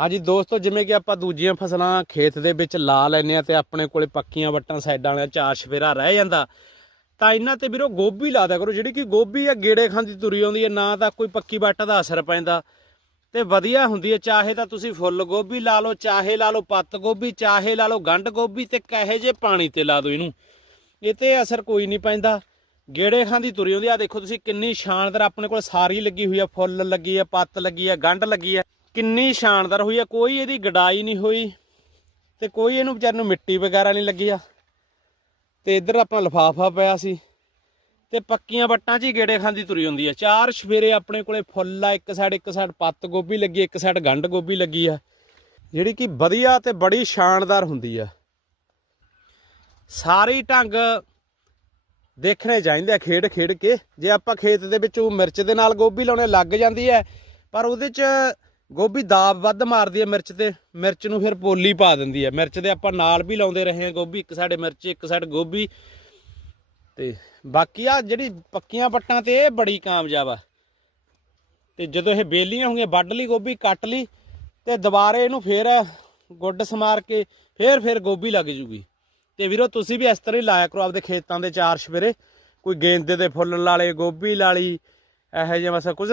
ਹਾਂਜੀ ਦੋਸਤੋ, ਜਿਵੇਂ ਕਿ ਆਪਾਂ ਦੂਜੀਆਂ ਫਸਲਾਂ ਖੇਤ ਦੇ ਵਿੱਚ ਲਾ ਲੈਨੇ ਆ ਤੇ ਆਪਣੇ ਕੋਲੇ ਪੱਕੀਆਂ ਵੱਟਾਂ ਸਾਈਡਾਂ ਵਾਲਿਆਂ ਚਾਰ ਛਫੇਰਾ ਰਹਿ ਜਾਂਦਾ, ਤਾਂ ਇਹਨਾਂ ਤੇ ਵੀਰੋ ਗੋਭੀ ਲਾ ਦਿਆ ਕਰੋ। ਜਿਹੜੀ ਕਿ ਗੋਭੀ ਆ, ਗੇੜੇ ਖਾਂਦੀ ਤੁਰੀ ਆਉਂਦੀ ਹੈ ਨਾ ਤਾਂ ਕੋਈ ਪੱਕੀ ਵੱਟ ਦਾ ਅਸਰ ਪੈਂਦਾ। ਤੇ ਵਧੀਆ ਹੁੰਦੀ ਹੈ ਚਾਹੇ ਤਾਂ ਤੁਸੀਂ ਫੁੱਲ ਗੋਭੀ ਲਾ ਲਓ, ਚਾਹੇ ਲਾ ਲਓ ਪੱਤ ਗੋਭੀ, ਚਾਹੇ ਲਾ ਲਓ ਗੰਢ ਗੋਭੀ ਤੇ ਕਹੇ ਜੇ ਪਾਣੀ ਤੇ ਲਾ ਦਿਓ ਇਹਨੂੰ। ਇਹ ਤੇ ਅਸਰ ਕੋਈ ਨਹੀਂ ਪੈਂਦਾ। ਗੇੜੇ ਖਾਂ ਦੀ ਤੁਰੀ ਆਉਂਦੀ ਆ। ਦੇਖੋ ਤੁਸੀਂ ਕਿੰਨੀ ਸ਼ਾਨਦਾਰ ਆਪਣੇ ਕੋਲ ਸਾਰੀ ਲੱਗੀ ਹੋਈ ਆ, ਫੁੱਲ ਲੱਗੀ ਆ, ਪੱਤ ਲੱਗੀ ਆ, ਗੰਢ ਲੱਗੀ ਆ। ਕਿੰਨੀ ਸ਼ਾਨਦਾਰ ਹੋਈ ਆ, ਕੋਈ ਇਹਦੀ ਗਡਾਈ ਨਹੀਂ ਹੋਈ ਤੇ ਕੋਈ ਇਹਨੂੰ ਵਿਚਾਰ ਨੂੰ ਮਿੱਟੀ ਵਗੈਰਾ ਨਹੀਂ ਲੱਗੀ ਆ। ਤੇ ਇੱਧਰ ਆਪਣਾ ਲਫਾਫਾ ਪਿਆ ਸੀ ਤੇ ਪੱਕੀਆਂ ਵੱਟਾਂ 'ਚ ਹੀ ਗੇੜੇ ਖਾਂਦੀ ਤੁਰੀ ਹੁੰਦੀ ਆ। ਚਾਰ ਸਵੇਰੇ ਆਪਣੇ ਕੋਲੇ ਫੁੱਲ ਆ, ਇੱਕ ਸਾਈਡ ਇੱਕ ਸਾਈਡ ਪੱਤ ਗੋਭੀ ਲੱਗੀ, ਇੱਕ ਸਾਈਡ ਗੰਢ ਗੋਭੀ ਲੱਗੀ ਆ। ਜਿਹੜੀ ਕਿ ਵਧੀਆ ਤੇ ਬੜੀ ਸ਼ਾਨਦਾਰ ਹੁੰਦੀ ਆ। ਸਾਰੀ ਢੰਗ ਦੇਖਣੇ ਚਾਹੀਦੇ ਆ ਖੇਡ ਖੇਡ ਕੇ। ਜੇ ਆਪਾਂ ਖੇਤ ਦੇ ਵਿੱਚ ਉਹ ਮਿਰਚ ਦੇ ਨਾਲ ਗੋਭੀ ਲਾਉਣੇ ਲੱਗ ਜਾਂਦੀ ਹੈ ਪਰ ਉਹਦੇ 'ਚ ਗੋਭੀ ਦਾਬ ਵੱਧ ਮਾਰਦੀ ਹੈ ਮਿਰਚ ਤੇ, ਮਿਰਚ ਨੂੰ ਫਿਰ ਪੋਲੀ ਪਾ ਦਿੰਦੀ ਹੈ। ਮਿਰਚ ਦੇ ਆਪਾਂ ਨਾਲ ਵੀ ਲਾਉਂਦੇ ਰਹੇ ਹਾਂ ਗੋਭੀ, ਇੱਕ ਸਾਈਡ ਮਿਰਚ, ਇੱਕ ਸਾਈਡ ਗੋਭੀ। ਤੇ ਬਾਕੀ ਆ ਜਿਹੜੀ ਪੱਕੀਆਂ ਪੱਟਾਂ ਤੇ ਇਹ ਬੜੀ ਕਾਮਯਾਬ ਆ। ਤੇ ਜਦੋਂ ਇਹ ਬੇਲੀਆਂ ਹੋਣਗੀਆਂ ਵੱਢ ਲਈ ਗੋਭੀ, ਕੱਟ ਲਈ ਤੇ ਦੁਬਾਰੇ ਇਹਨੂੰ ਫੇਰ ਗੁੱਡ ਸਮਾਰ ਕੇ ਫੇਰ ਫੇਰ ਗੋਭੀ ਲੱਗ ਜੂਗੀ। ਤੇ ਵੀਰੋ, ਤੁਸੀਂ ਵੀ ਇਸ ਤਰ੍ਹਾਂ ਹੀ ਲਾਇਆ ਕਰੋ ਆਪਦੇ ਖੇਤਾਂ ਦੇ ਚਾਰ ਸਵੇਰੇ। ਕੋਈ ਗੇਂਦੇ ਦੇ ਫੁੱਲ ਲਾ ਲਏ, ਗੋਭੀ ਲਾ ਲਈ, ਇਹੋ ਜਿਹਾ ਬਸ ਕੁਝ